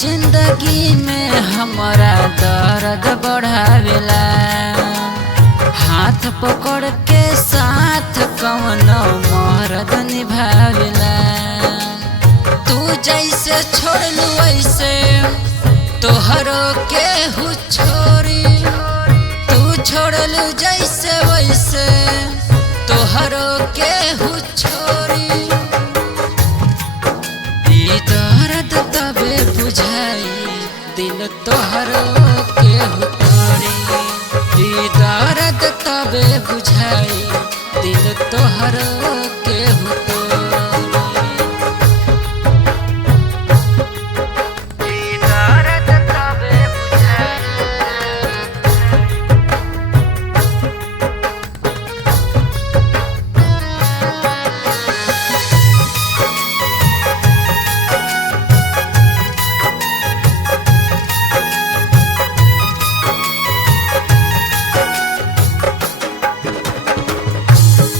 जिंदगी में हमारा दर्द बढ़ावेला। हाथ पकड़ के साथ कौनो मर्द निभावेला। तू जैसे छोड़लू वैसे तोहरो केहू छोड़ी। तू छोड़लू जैसे वैसे तोहरो केहू छोड़ी। ई दर्द तबे बुझाई दिल तोहरो केहू तोड़ी। ई दर्द तबे बुझाई दिल तोहरो केहू तोड़ी। ई दर्द तबे बुझाई।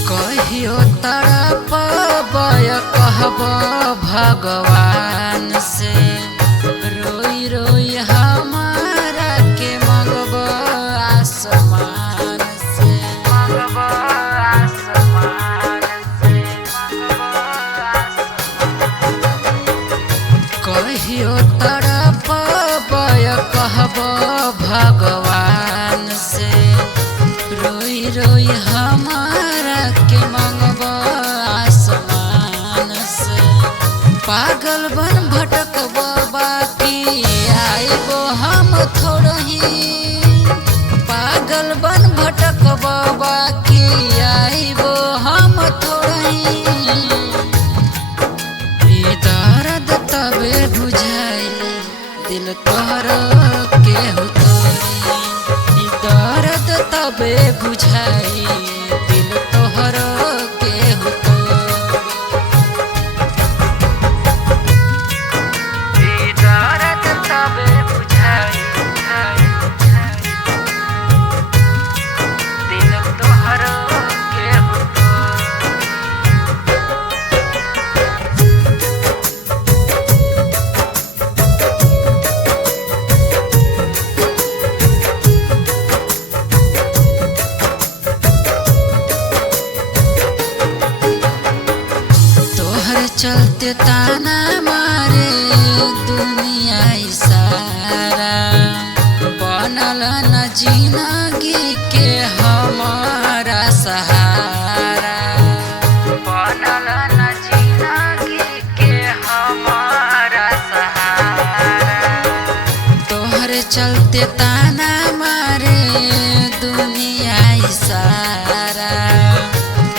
कहियो तड़पबय कहब भगवान से। रोई रोई हमारा के मंगब आसमान से। मंगब आसमान से। कहियो तड़पबय कहब भगवान से। रोई रोई हमारा के मंगब आसमान से। पागल बन भटकब बाकी आइबो हम थोड़ही। पागल बन भटकब बाकी आइबो हम थोड़ही। ई दर्द तबे बुझाई दिल तोहरो केहू तोड़ी। ई दर्द तबे बुझाई दिल तोहरो केहू तोड़ी। ई दर्द तबे बुझाई दिल तोहरो केहू तोड़ी। तोहर चलते ताना मारे दुनिया सारा। बनल न जिंदगी के हमारा सहारा। बनल न जिंदगी के हमारा सहारा। तोहर चलते ताना मारे दुनिया सारा।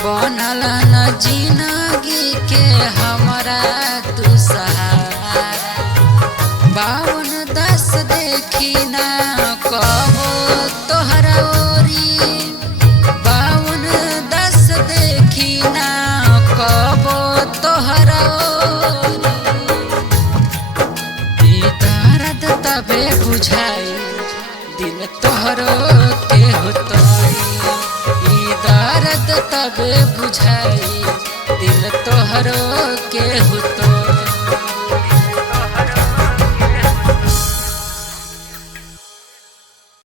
बनल न जिंदगी के हमरा तू सहारा। बावन दस देखी ना कहो तोहरा ओरी। बावन दस देखी ना कहो तोहरा ओरी। ई दर्द तबे बुझाई दिल तोहरो केहू तोड़ी। ई दर्द तबे बुझाई दिल तोहरो केहू तोड़ी।